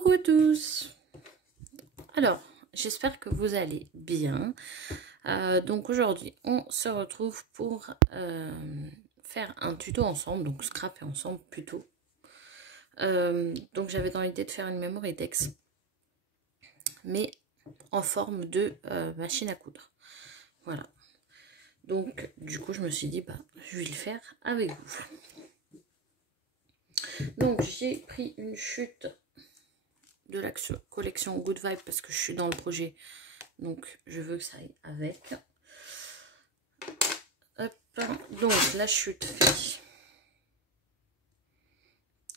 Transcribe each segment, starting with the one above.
Coucou à tous. Alors, j'espère que vous allez bien. Donc aujourd'hui, on se retrouve pour faire un tuto ensemble, donc scraper ensemble plutôt. Donc j'avais dans l'idée de faire une memory text, mais en forme de machine à coudre. Voilà. Donc du coup, je me suis dit, bah, je vais le faire avec vous. Donc j'ai pris une chute de la collection Good Vibe parce que je suis dans le projet, donc je veux que ça aille avec. Hop. Donc la chute fait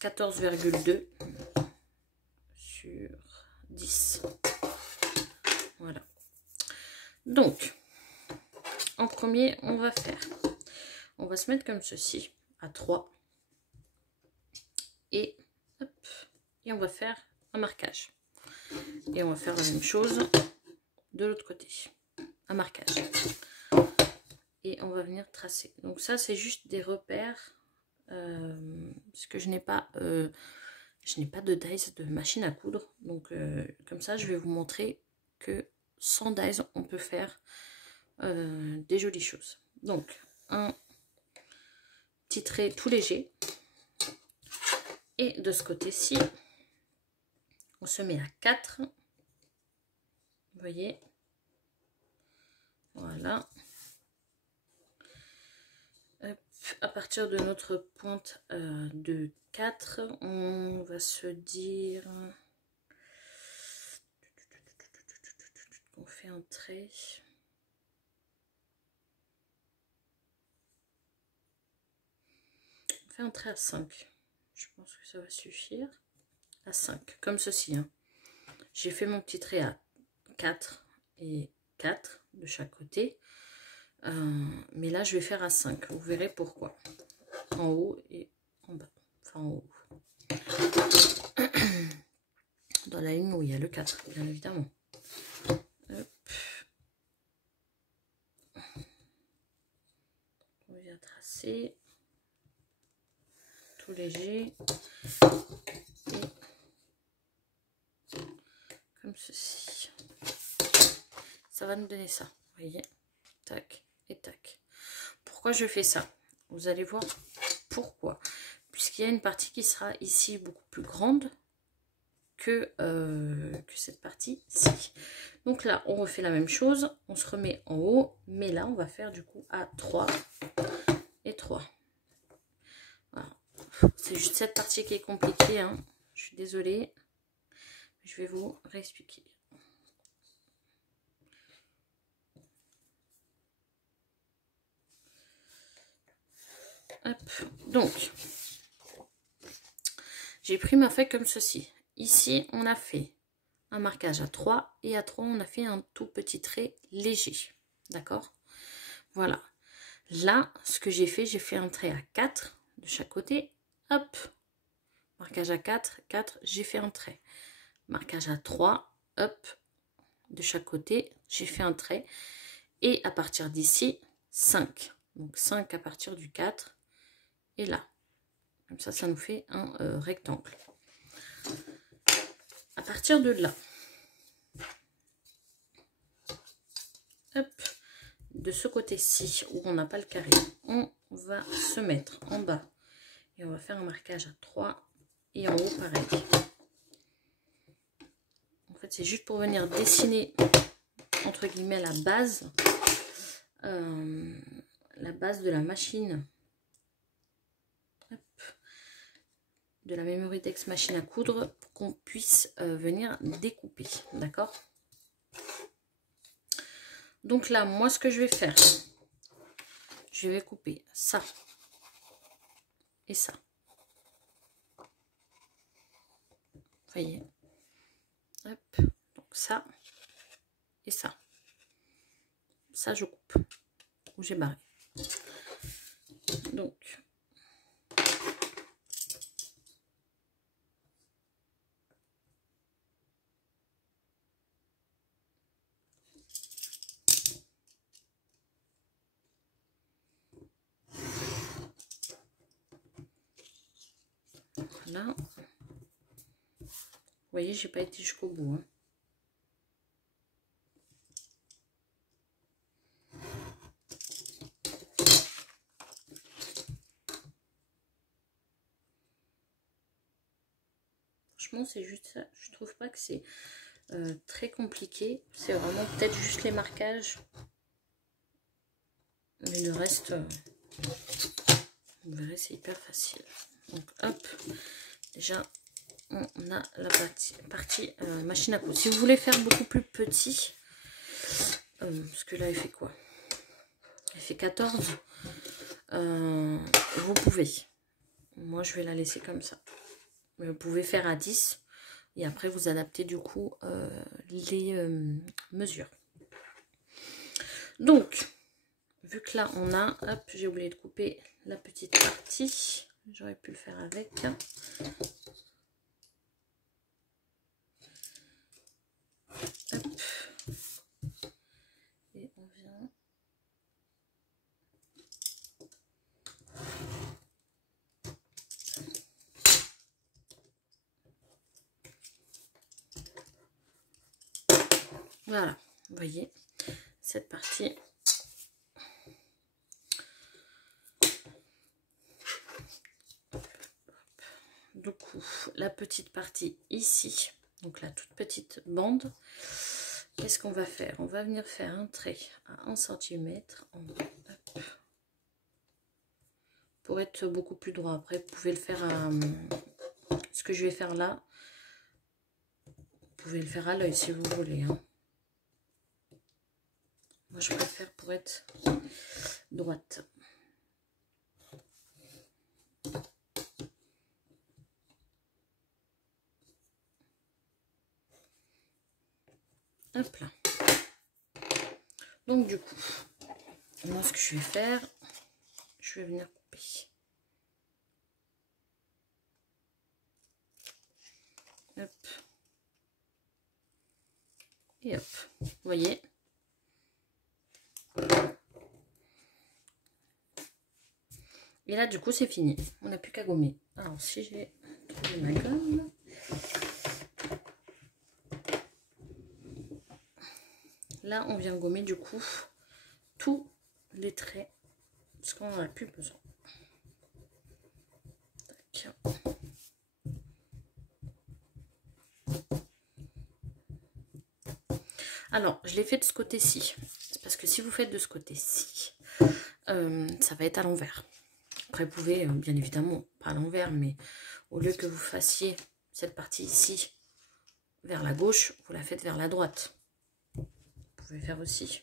14,2 sur 10. Voilà. Donc en premier, on va se mettre comme ceci à 3 et hop, et on va faire un marquage. Et on va faire la même chose de l'autre côté, un marquage. Et on va venir tracer. Donc ça, c'est juste des repères, parce que je n'ai pas de dies de machine à coudre. Donc comme ça, je vais vous montrer que sans dies, on peut faire des jolies choses. Donc un petit trait tout léger. Et de ce côté-ci, on se met à 4. Vous voyez, voilà. Hop, à partir de notre pointe de 4, on va se dire qu'on fait un trait. On fait un trait à 5. Je pense que ça va suffire. À 5, comme ceci. Hein. J'ai fait mon petit trait à 4 et 4 de chaque côté. Mais là, je vais faire à 5. Vous verrez pourquoi. En haut et en bas. Enfin, en haut. Dans la ligne où il y a le 4, bien évidemment. Hop. On vient tracer. Tout léger. Et comme ceci. Ça va nous donner ça. Vous voyez. Tac et tac. Pourquoi je fais ça? Vous allez voir pourquoi. Puisqu'il y a une partie qui sera ici beaucoup plus grande que cette partie-ci. Donc là, on refait la même chose. On se remet en haut. Mais là, on va faire du coup à 3 et 3. Voilà. C'est juste cette partie qui est compliquée. Hein. Je suis désolée. Je vais vous réexpliquer. Hop. Donc, j'ai pris ma feuille comme ceci. Ici, on a fait un marquage à 3 et à 3, on a fait un tout petit trait léger. D'accord? Voilà. Là, ce que j'ai fait un trait à 4 de chaque côté. Hop. Marquage à 4, 4, j'ai fait un trait. Marquage à 3, hop. De chaque côté, j'ai fait un trait. Et à partir d'ici, 5. Donc 5 à partir du 4. Et là. Comme ça, ça nous fait un rectangle. À partir de là, hop, de ce côté-ci, où on n'a pas le carré, on va se mettre en bas. Et on va faire un marquage à 3. Et en haut, pareil. En fait, c'est juste pour venir dessiner, entre guillemets, la base de la machine. Hop, de la memory text machine à coudre, pour qu'on puisse venir découper. D'accord? Donc là, moi, ce que je vais faire, je vais couper ça et ça. Vous voyez? Hop, donc ça et ça. Ça, je coupe. Où j'ai barré. Donc, voilà. voyez, j'ai pas été jusqu'au bout. Hein. Franchement, c'est juste ça. Je trouve pas que c'est très compliqué. C'est vraiment peut-être juste les marquages. Mais le reste, vous verrez, c'est hyper facile. Donc, hop, déjà, on a la partie machine à coudre. Si vous voulez faire beaucoup plus petit, parce que là, il fait quoi? Il fait 14. Vous pouvez. Moi, je vais la laisser comme ça. Mais vous pouvez faire à 10. Et après, vous adaptez du coup les mesures. Donc, vu que là, on a... Hop, j'ai oublié de couper la petite partie. J'aurais pu le faire avec. Hop. Et on vient... Voilà, vous voyez, cette partie... Du coup, la petite partie ici, donc la toute petite bande, qu'est-ce qu'on va faire? On va venir faire un trait à 1 cm pour être beaucoup plus droit. Après, vous pouvez le faire à... Ce que je vais faire là, vous pouvez le faire à l'œil si vous voulez. Hein. Moi, je préfère pour être droite. Hop là. Donc du coup, moi ce que je vais faire, je vais venir couper. Hop. Et hop. Vous voyez. Et là du coup c'est fini. On n'a plus qu'à gommer. Alors si j'ai trouvé ma gomme. Là on vient gommer du coup tous les traits. Parce qu'on n'en a plus besoin. Tac. Alors, je l'ai fait de ce côté-ci. C'est parce que si vous faites de ce côté-ci, ça va être à l'envers. Après, vous pouvez, bien évidemment, pas à l'envers, mais au lieu que vous fassiez cette partie ici vers la gauche, vous la faites vers la droite. Vous pouvez faire aussi.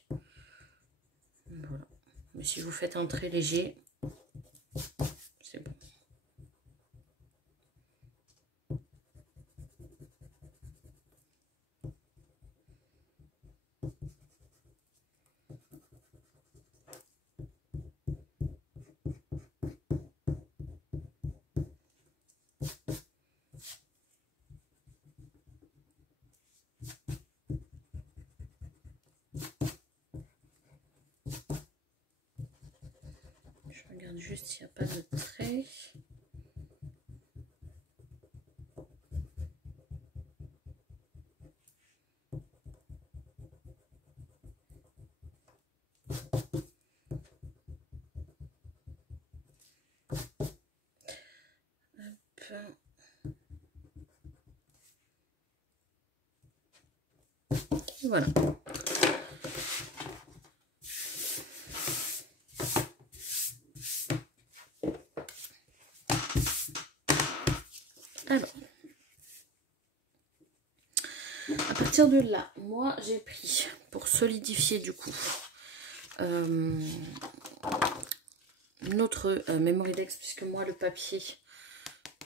Voilà. Mais si vous faites un trait léger, c'est bon. Je regarde juste s'il n'y a pas de trait. Voilà. Alors, à partir de là, moi j'ai pris pour solidifier du coup notre Memorydex, puisque moi le papier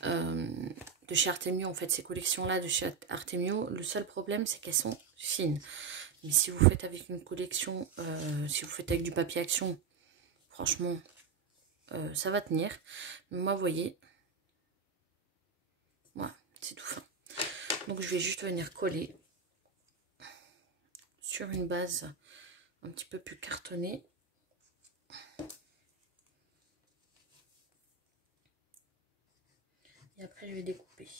de chez Artemio, en fait ces collections là de chez Artemio, le seul problème c'est qu'elles sont fines. Mais si vous faites avec une collection, si vous faites avec du papier action, franchement ça va tenir. Mais moi vous voyez, voilà, c'est tout fin. Donc je vais juste venir coller sur une base un petit peu plus cartonnée. Et après je vais découper.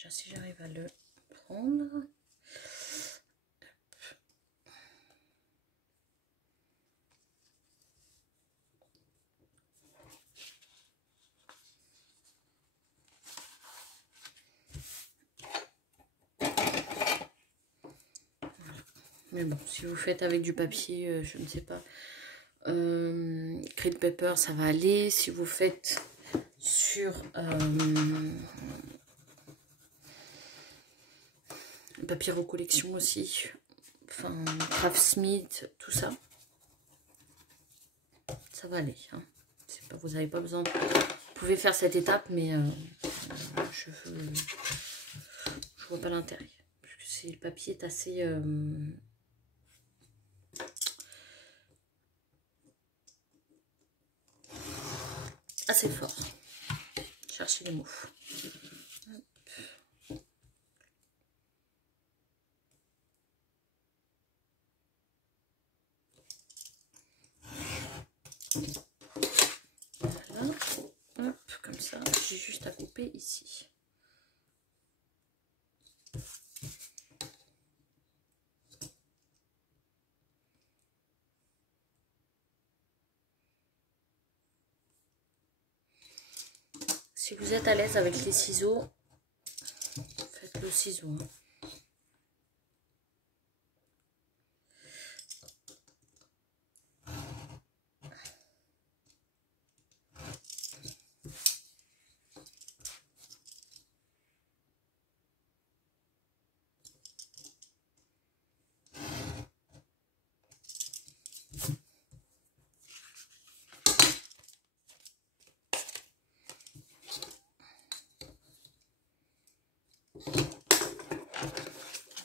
déjà si j'arrive à le prendre. Mais bon, si vous faites avec du papier, je ne sais pas, Create Paper, ça va aller. Si vous faites sur papier recollection aussi, enfin, Craftsmith, tout ça, ça va aller. Hein. Pas, vous n'avez pas besoin, vous pouvez faire cette étape, mais je vois pas l'intérêt. Parce que le papier est assez... assez fort. Cherchez les mots. Voilà. Hop, comme ça. J'ai juste à couper ici. Si vous êtes à l'aise avec les ciseaux, faites le ciseau. Hein.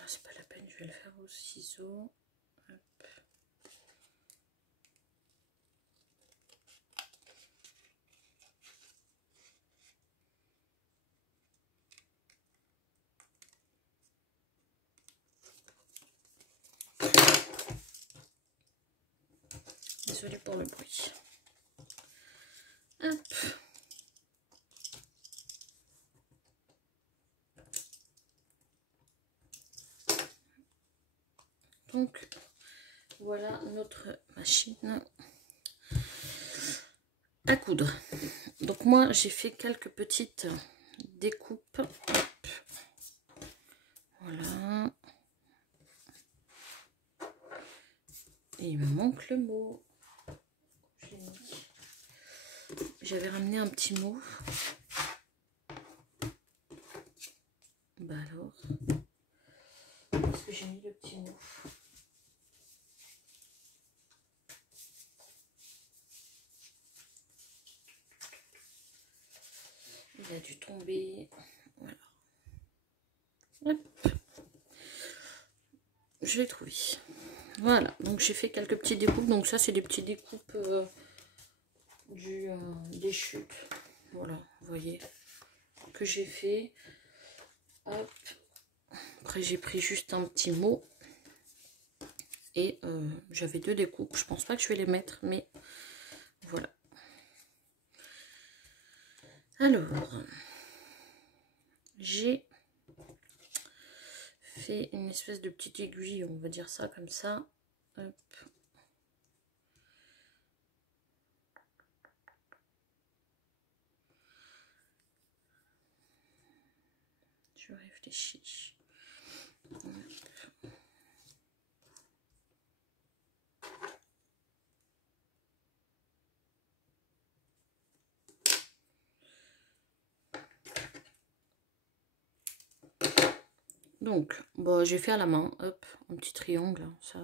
C'est pas la peine, je vais le faire au ciseau. Hop. Désolée pour le bruit. Hop. Donc, voilà notre machine à coudre. Donc moi, j'ai fait quelques petites découpes. Hop. Voilà. Et il me manque le mot. J'avais ramené un petit mot. Bah alors. Est-ce que j'ai mis le petit mot? Il a dû tomber. Voilà. Hop. Je l'ai trouvé. Voilà. Donc j'ai fait quelques petites découpes. Donc ça, c'est des petites découpes des chutes. Voilà. Vous voyez que j'ai fait. Hop. Après, j'ai pris juste un petit mot. Et j'avais deux découpes. Je pense pas que je vais les mettre, mais voilà. Alors, j'ai fait une espèce de petite aiguille, on va dire ça comme ça. Hop. Je réfléchis. Hop. Donc, bon, j'ai fait à la main, hop, un petit triangle. Ça,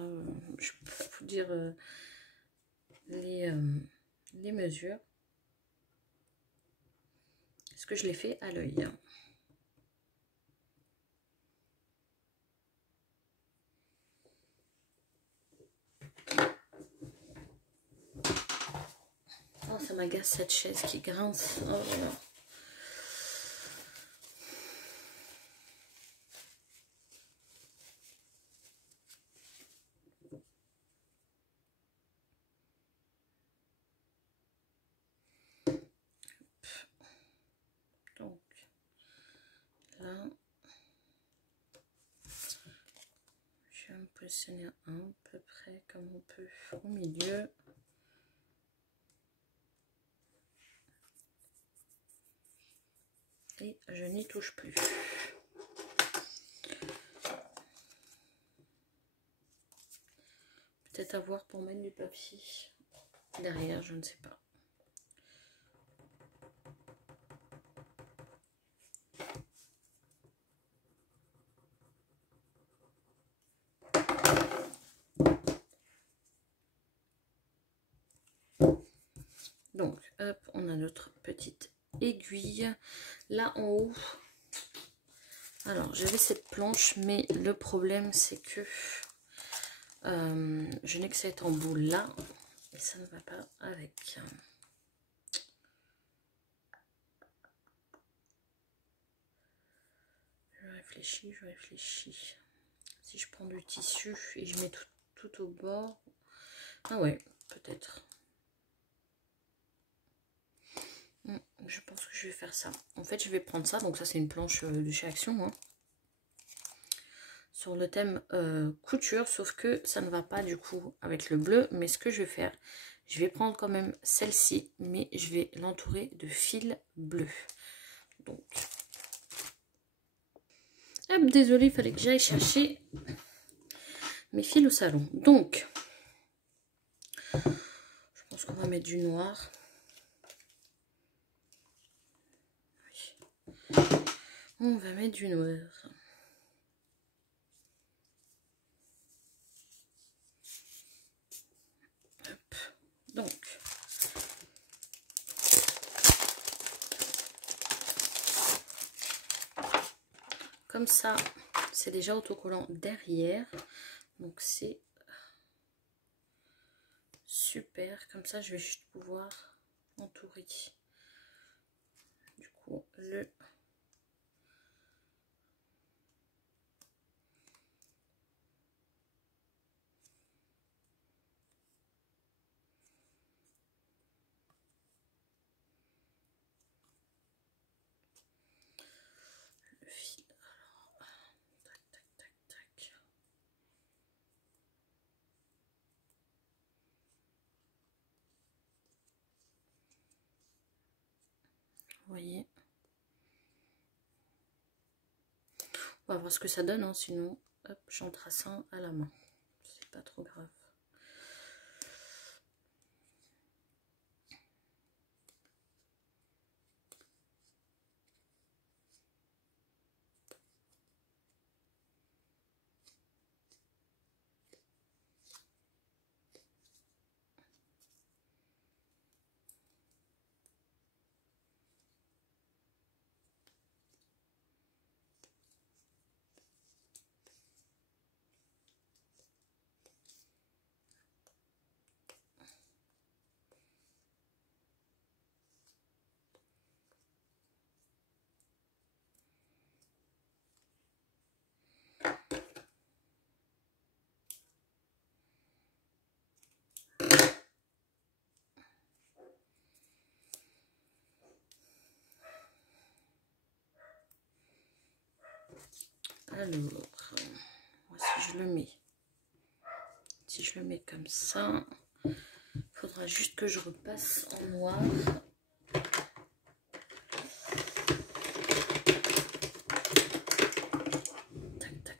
je peux vous dire les mesures. Est-ce que je l'ai fait à l'œil? Oh, ça m'agace cette chaise qui grince. Oh, voilà. Donc, là, positionner à peu près comme on peut au milieu. Et je n'y touche plus. Peut-être à voir pour mettre du papier derrière, je ne sais pas. Donc, hop, on a notre petite aiguille. Là en haut, alors j'avais cette planche, mais le problème c'est que je n'ai que cette embout là, et ça ne va pas avec. Je réfléchis. Si je prends du tissu et je mets tout au bord. Ah ouais, peut-être. Je pense que je vais faire ça. En fait, je vais prendre ça. Donc ça, c'est une planche de chez Action. Hein, sur le thème couture. Sauf que ça ne va pas du coup avec le bleu. Mais ce que je vais faire, je vais prendre quand même celle-ci. Mais je vais l'entourer de fil bleu. Donc... Hop, désolée, il fallait que j'aille chercher mes fils au salon. Donc, je pense qu'on va mettre du noir. Oui. On va mettre du noir. Hop. Donc, comme ça, c'est déjà autocollant derrière. Donc, c'est super. Comme ça, je vais juste pouvoir entourer du coup le... le fil. Alors, tac. Vous voyez, on va voir ce que ça donne, hein, sinon hop, j'en trace un à la main, c'est pas trop grave. Alors, moi, si je le mets comme ça, il faudra juste que je repasse en noir. Tac.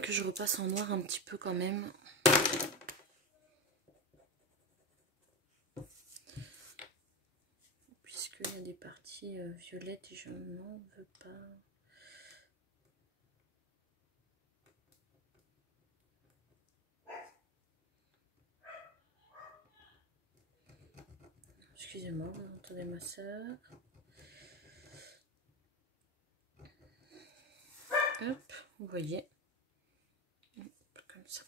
Que je repasse en noir un petit peu quand même. Puisqu'il y a des parties violettes et je n'en veux pas. Excusez-moi, vous entendez ma soeur. Hop, vous voyez. Hop, comme ça.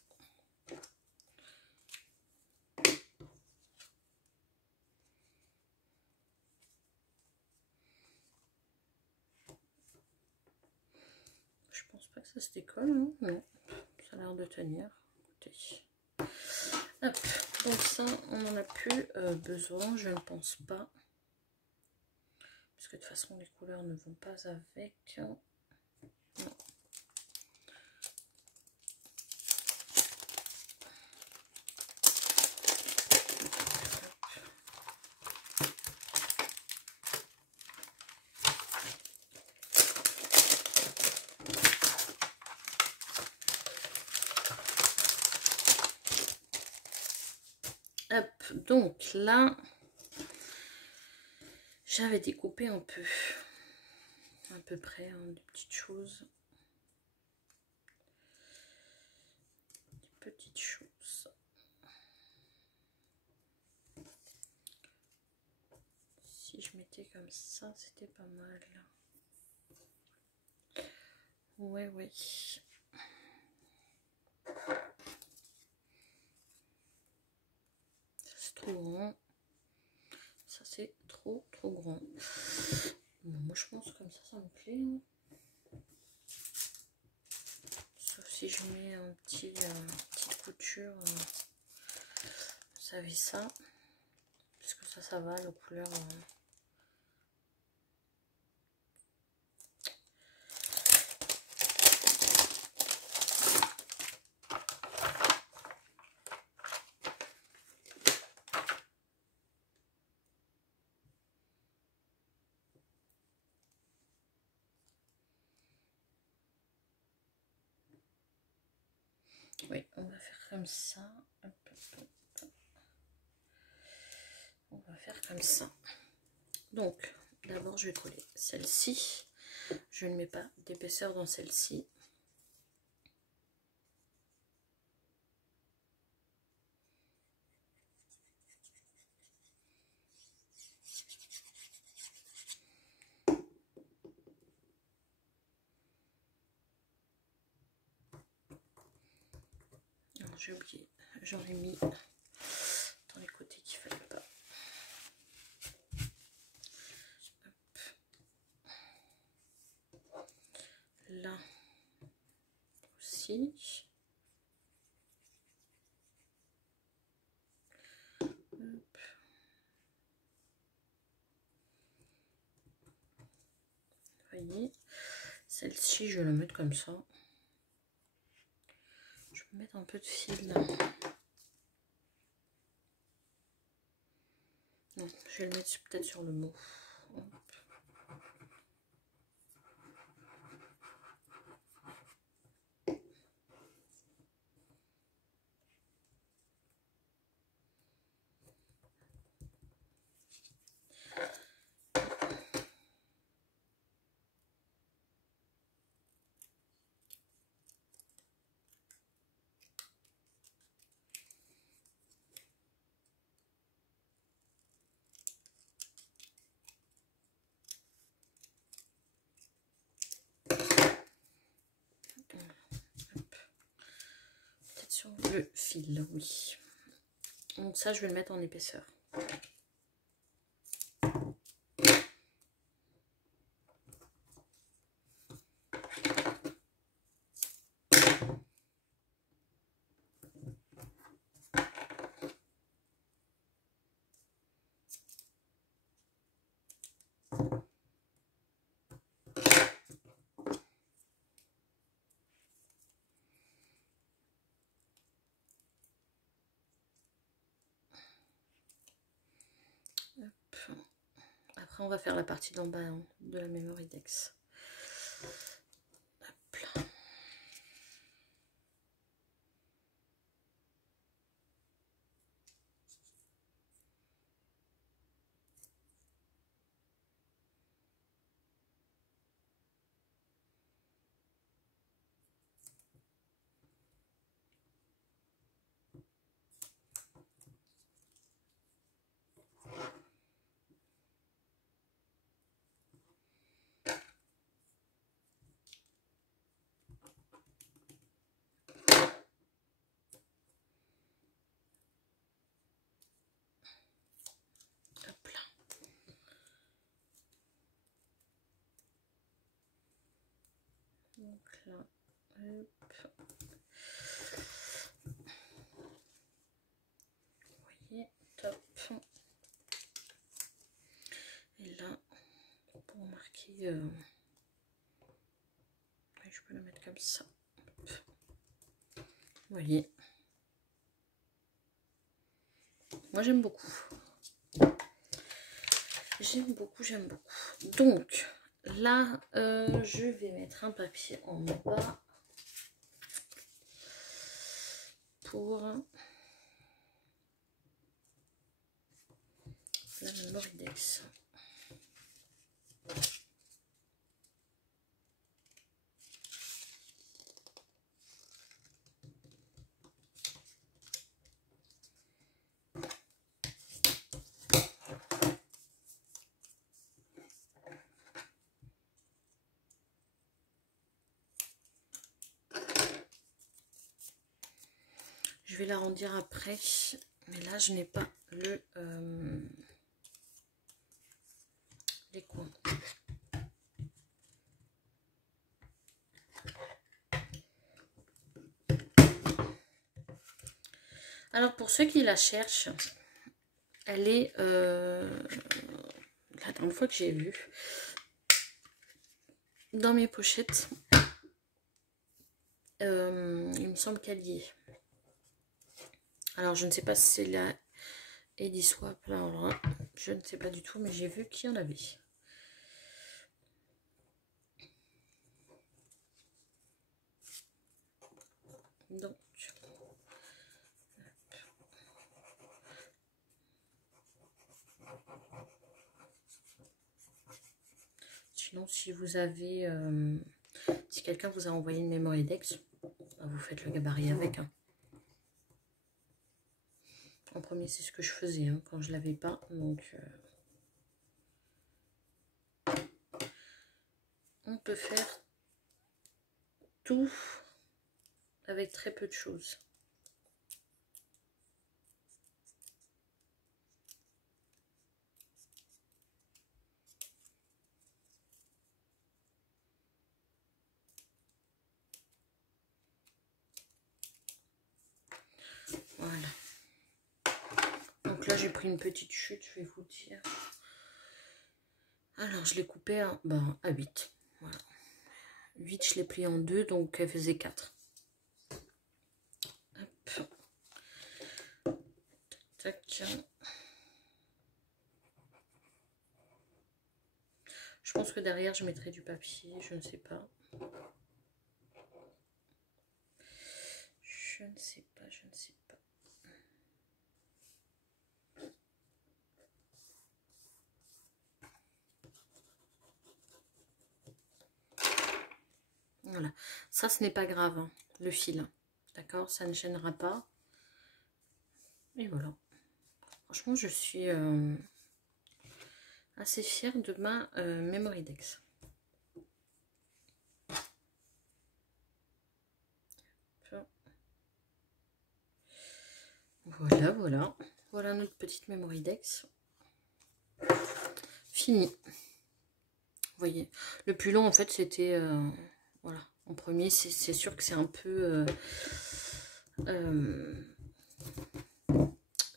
Je pense pas que ça se décolle, non? Non, ça a l'air de tenir. Écoutez. Hop, donc ça, on n'en a plus besoin, je ne pense pas. Parce que de toute façon, les couleurs ne vont pas avec. Non. Donc là, j'avais découpé un peu, à peu près, hein, des petites choses. Des petites choses. Si je mettais comme ça, c'était pas mal. Ouais, ouais. C'est trop grand. Ça, c'est trop grand. Bon, moi, je pense comme ça me plaît. Hein. Sauf si je mets un petite couture. Vous savez ça. Puisque ça va, la couleur... Oui, on va faire comme ça. Hop, hop, hop. On va faire comme ça. Donc, d'abord, je vais coller celle-ci. Je ne mets pas d'épaisseur dans celle-ci. J'ai oublié, j'en ai mis dans les côtés qu'il fallait pas. Hop. Là aussi. Hop. Vous voyez, celle-ci, je vais la mettre comme ça. Je vais mettre un peu de fil là. Non, je vais le mettre peut-être sur le mot. Hop. Peut-être sur le fil, oui. Donc ça, je vais le mettre en épaisseur. Après, on va faire la partie d'en bas hein, de la Memoridex. Hop là. Hop là. Donc là, hop. Vous voyez, top. Et là, pour marquer, je peux la mettre comme ça. Hop. Vous voyez. Moi, j'aime beaucoup. J'aime beaucoup, j'aime beaucoup. Donc, là, je vais mettre un papier en bas pour la Mémoridex. Je vais l'arrondir après, mais là je n'ai pas les coins. Alors pour ceux qui la cherchent, elle est la dernière fois que j'ai vue dans mes pochettes, il me semble qu'elle y est. Alors je ne sais pas si c'est la Ediswap, là, je ne sais pas du tout, mais j'ai vu qu'il y en avait. Donc, sinon si vous avez, si quelqu'un vous a envoyé une Mémoridex, bah, vous faites le gabarit avec. Hein. En premier, c'est ce que je faisais hein, quand je l'avais pas, donc on peut faire tout avec très peu de choses. Voilà. Donc là, j'ai pris une petite chute, je vais vous dire. Alors, je l'ai coupé à 8. Voilà. 8, je l'ai plié en 2, donc elle faisait 4. Hop. Tac. Je pense que derrière, je mettrai du papier, je ne sais pas. Je ne sais pas, je ne sais pas. Voilà, ça ce n'est pas grave, hein, le fil, d'accord, ça ne gênera pas. Et voilà, franchement je suis assez fière de ma Mémoridex. Voilà, voilà, voilà notre petite Mémoridex. Fini. Vous voyez, le plus long en fait c'était... voilà, en premier, c'est sûr que c'est un peu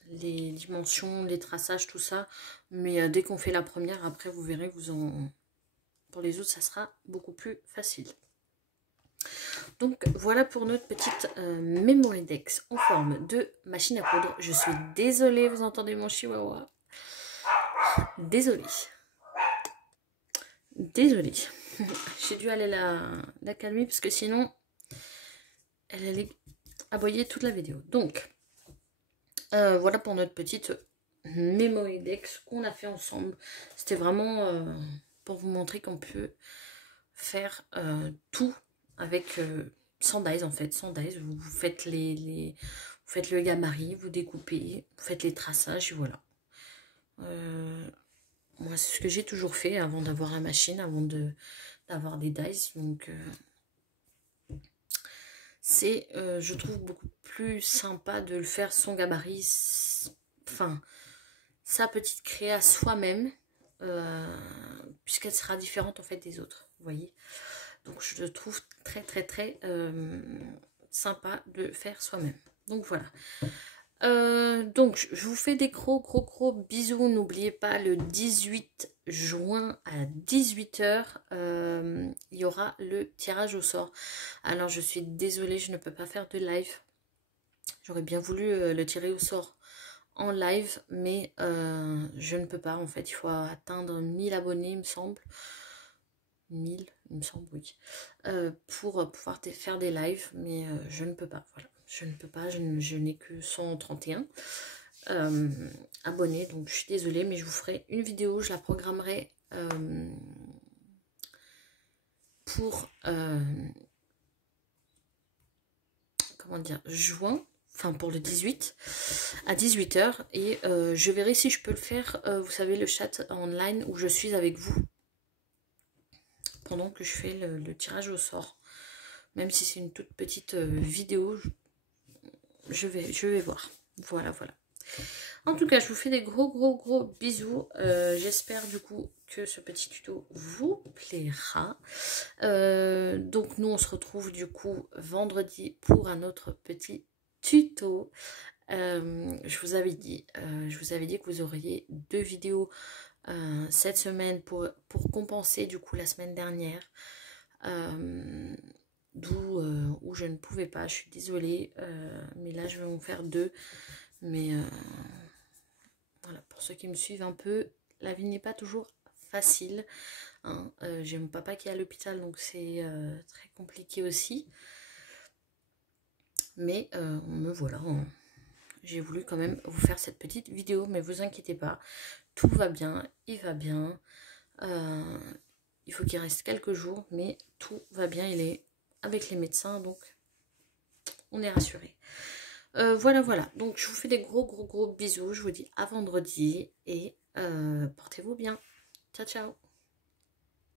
les dimensions, les traçages, tout ça. Mais dès qu'on fait la première, après, vous verrez, pour les autres, ça sera beaucoup plus facile. Donc, voilà pour notre petite Mémoridex en forme de machine à coudre. Je suis désolée, vous entendez mon chihuahua. Désolée. Désolée. J'ai dû aller la calmer parce que sinon, elle allait aboyer toute la vidéo. Donc, voilà pour notre petite Mémoridex qu'on a fait ensemble. C'était vraiment pour vous montrer qu'on peut faire tout avec sans dies en fait. Sans dies, vous faites vous faites le gabarit, vous découpez, vous faites les traçages et voilà. Moi, c'est ce que j'ai toujours fait avant d'avoir la machine, avant d'avoir des dies. Donc, c'est, je trouve, beaucoup plus sympa de le faire son gabarit, enfin, sa petite créa soi-même, puisqu'elle sera différente en fait des autres, vous voyez. Donc, je le trouve très, très, très sympa de le faire soi-même. Donc, voilà. Donc, je vous fais des gros bisous. N'oubliez pas, le 18 juin à 18 h, il y aura le tirage au sort. Alors, je suis désolée, je ne peux pas faire de live. J'aurais bien voulu le tirer au sort en live, mais je ne peux pas. En fait, il faut atteindre 1000 abonnés, il me semble. 1000, il me semble, oui. Pour pouvoir faire des lives, mais je ne peux pas. Voilà. Je ne peux pas, je n'ai que 131. abonnés. Donc je suis désolée, mais je vous ferai une vidéo, je la programmerai pour comment dire, juin, enfin pour le 18 à 18 h, et je verrai si je peux le faire, vous savez, le chat online où je suis avec vous pendant que je fais le tirage au sort, même si c'est une toute petite vidéo, je vais voir. Voilà. En tout cas, je vous fais des gros bisous. J'espère du coup que ce petit tuto vous plaira. Donc nous, on se retrouve du coup vendredi pour un autre petit tuto. Je vous avais dit que vous auriez 2 vidéos cette semaine pour compenser du coup la semaine dernière. Où je ne pouvais pas, je suis désolée, mais là je vais en faire 2. Mais voilà, pour ceux qui me suivent un peu, la vie n'est pas toujours facile, hein. J'ai mon papa qui est à l'hôpital, donc c'est très compliqué aussi. Mais me voilà, hein. J'ai voulu quand même vous faire cette petite vidéo, mais vous inquiétez pas, tout va bien, il va bien. Il faut qu'il reste quelques jours, mais tout va bien, il est avec les médecins, donc on est rassurés. Voilà, donc je vous fais des gros bisous, je vous dis à vendredi, et portez-vous bien. Ciao.